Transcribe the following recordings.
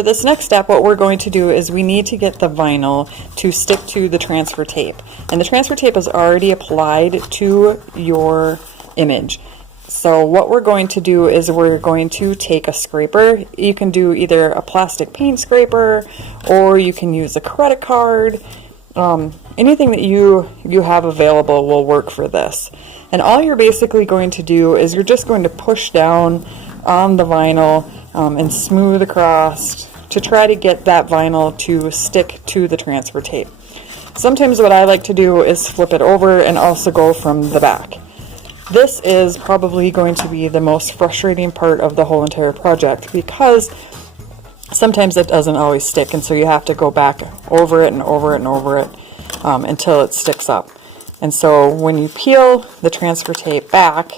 for this next step, what we're going to do is we need to get the vinyl to stick to the transfer tape. And the transfer tape is already applied to your image. So what we're going to do is we're going to take a scraper. You can do either a plastic paint scraper, or you can use a credit card. Anything that you have available will work for this. And all you're basically going to do is you're just going to push down on the vinyl and smooth across to try to get that vinyl to stick to the transfer tape. Sometimes what I like to do is flip it over and also go from the back. This is probably going to be the most frustrating part of the whole entire project, because sometimes it doesn't always stick, and so you have to go back over it and over it and over it until it sticks up. And so when you peel the transfer tape back,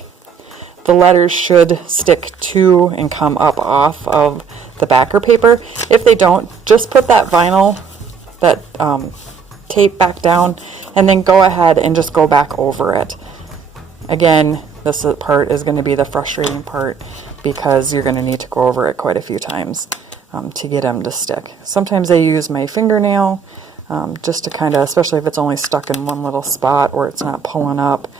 the letters should stick to and come up off of the backer paper. If they don't, just put that vinyl, that tape back down, and then go ahead and just go back over it. Again, this part is going to be the frustrating part, because you're going to need to go over it quite a few times to get them to stick. Sometimes I use my fingernail just to kind of, especially if it's only stuck in one little spot or it's not pulling up.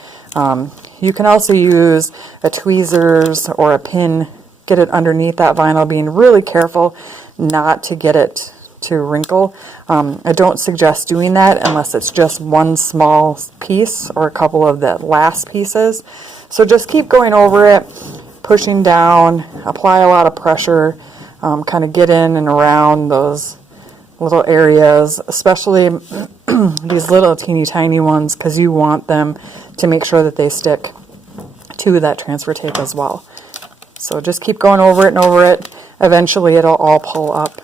You can also use a tweezers or a pin, get it underneath that vinyl, being really careful not to get it to wrinkle. I don't suggest doing that unless it's just one small piece or a couple of the last pieces. So just keep going over it, pushing down, apply a lot of pressure, kind of get in and around those little areas, especially these little teeny tiny ones, because you want them to make sure that they stick to that transfer tape as well. So just keep going over it and over it. Eventually it'll all pull up.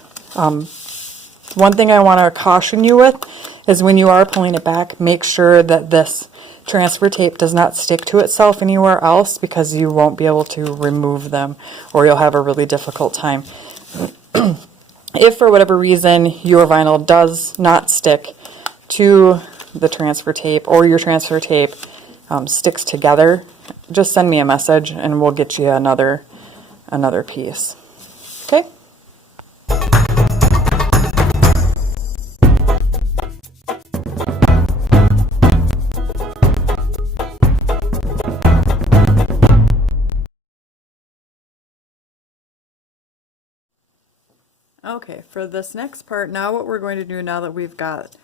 One thing I want to caution you with is when you are pulling it back, make sure that this transfer tape does not stick to itself anywhere else, because you won't be able to remove them, or you'll have a really difficult time. If for whatever reason your vinyl does not stick to the transfer tape, or your transfer tape sticks together, just send me a message and we'll get you another piece. Okay? Okay, for this next part, now what we're going to do, now that we've got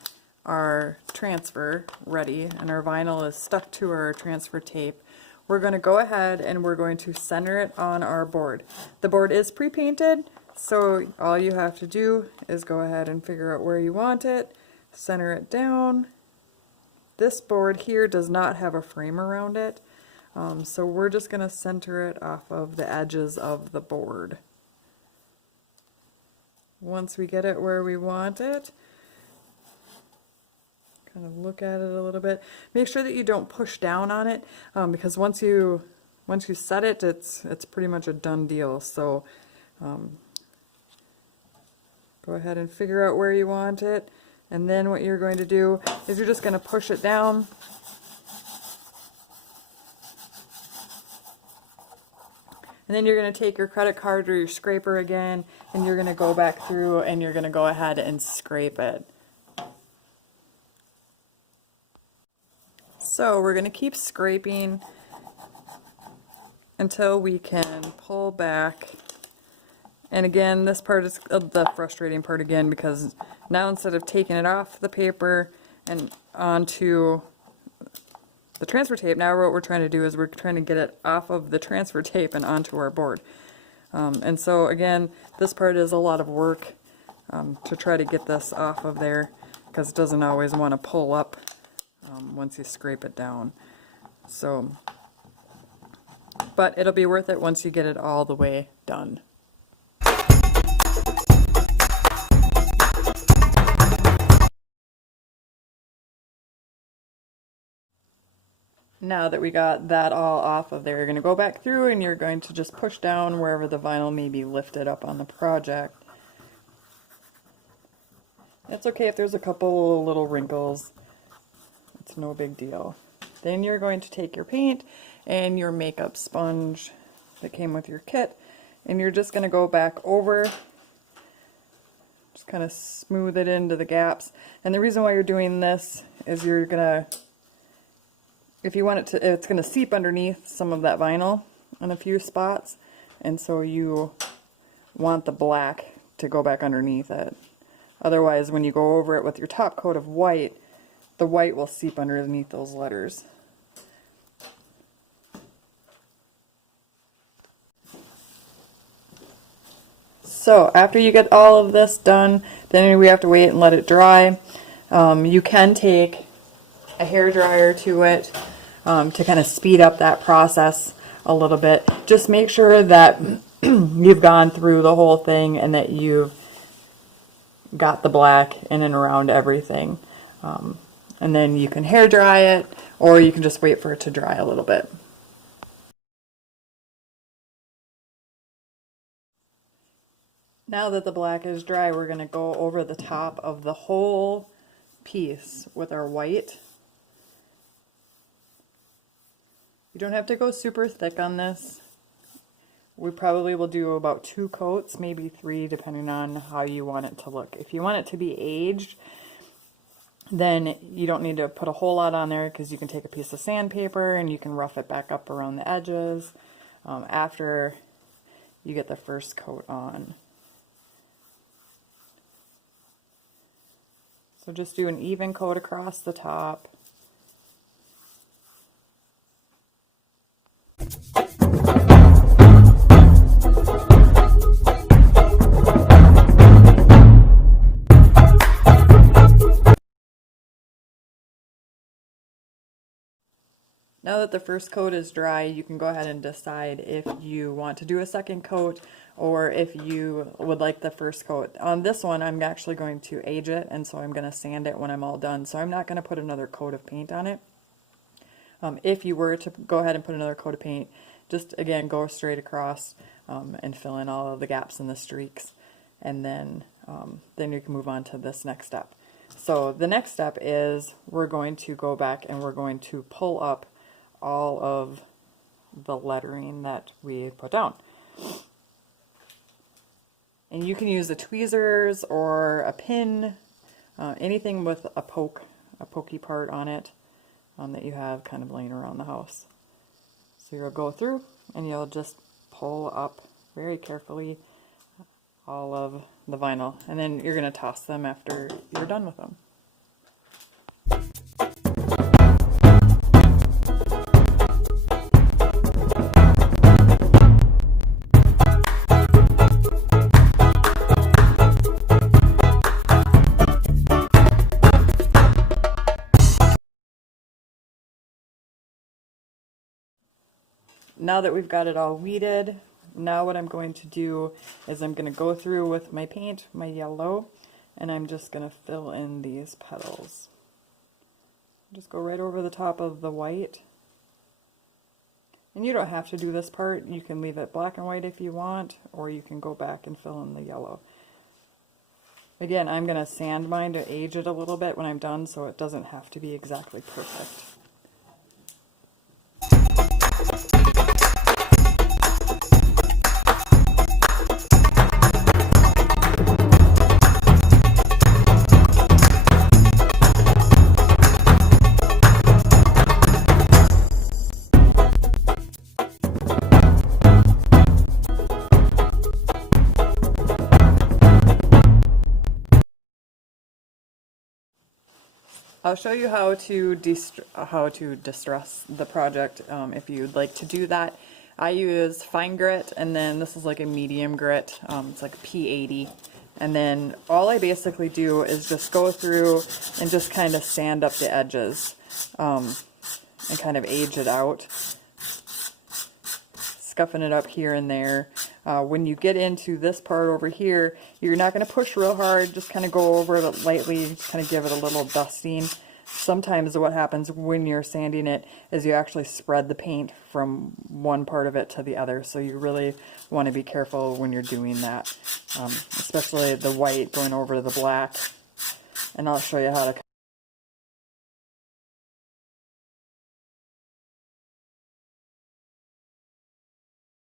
our transfer ready and our vinyl is stuck to our transfer tape, we're going to go ahead and we're going to center it on our board. The board is pre-painted, so all you have to do is go ahead and figure out where you want it, center it down. This board here does not have a frame around it, so we're just going to center it off of the edges of the board. Once we get it where we want it, kind of look at it a little bit. Make sure that you don't push down on it, because once you set it, it's pretty much a done deal. So go ahead and figure out where you want it, and then what you're going to do is you're just going to push it down. And then you're going to take your credit card or your scraper again, and you're going to go back through and you're going to go ahead and scrape it. So we're going to keep scraping until we can pull back. And again, this part is the frustrating part again, because now instead of taking it off the paper and onto the transfer tape, now what we're trying to do is we're trying to get it off of the transfer tape and onto our board. And so again, this part is a lot of work to try to get this off of there, because it doesn't always want to pull up once you scrape it down. So, but it'll be worth it once you get it all the way done. Now that we got that all off of there, you're going to go back through and you're going to just push down wherever the vinyl may be lifted up on the project. It's okay if there's a couple little wrinkles. It's no big deal. Then you're going to take your paint and your makeup sponge that came with your kit, and you're just going to go back over Just kind of smooth it into the gaps. And the reason why you're doing this is you're gonna, if you want it to, it's gonna seep underneath some of that vinyl in a few spots, and so you want the black to go back underneath it. Otherwise, when you go over it with your top coat of white, the white will seep underneath those letters. So after you get all of this done, then we have to wait and let it dry. You can take a hair dryer to it to kind of speed up that process a little bit. Just make sure that you've gone through the whole thing and that you've got the black in and around everything. And then you can hair dry it, or you can just wait for it to dry a little bit. Now that the black is dry, we're going to go over the top of the whole piece with our white. You don't have to go super thick on this. We probably will do about 2 coats, maybe 3, depending on how you want it to look. If you want it to be aged, then you don't need to put a whole lot on there, because you can take a piece of sandpaper and you can rough it back up around the edges after you get the first coat on. So just do an even coat across the top. Now that the first coat is dry, you can go ahead and decide if you want to do a second coat or if you would like the first coat. On this one, I'm actually going to age it, and so I'm going to sand it when I'm all done. So I'm not going to put another coat of paint on it. If you were to go ahead and put another coat of paint, just again go straight across and fill in all of the gaps and the streaks, and then you can move on to this next step. So the next step is we're going to go back and we're going to pull up all of the lettering that we put down. And you can use the tweezers or a pin, anything with a pokey part on it that you have kind of laying around the house. So you'll go through and you'll just pull up very carefully all of the vinyl, and then you're going to toss them after you're done with them. Now that we've got it all weeded, now what I'm going to do is I'm going to go through with my paint, my yellow, and I'm just going to fill in these petals. Just go right over the top of the white. And you don't have to do this part. You can leave it black and white if you want, or you can go back and fill in the yellow. Again, I'm going to sand mine to age it a little bit when I'm done, so it doesn't have to be exactly perfect. I'll show you how to distress the project if you'd like to do that. I use fine grit, and then this is like a medium grit. It's like P80. And then all I basically do is just go through and just kind of sand up the edges and kind of age it out, scuffing it up here and there. When you get into this part over here, you're not going to push real hard, just kind of go over it lightly, just kind of give it a little dusting. Sometimes what happens when you're sanding it is you actually spread the paint from one part of it to the other, so you really want to be careful when you're doing that, especially the white going over the black. And I'll show you how to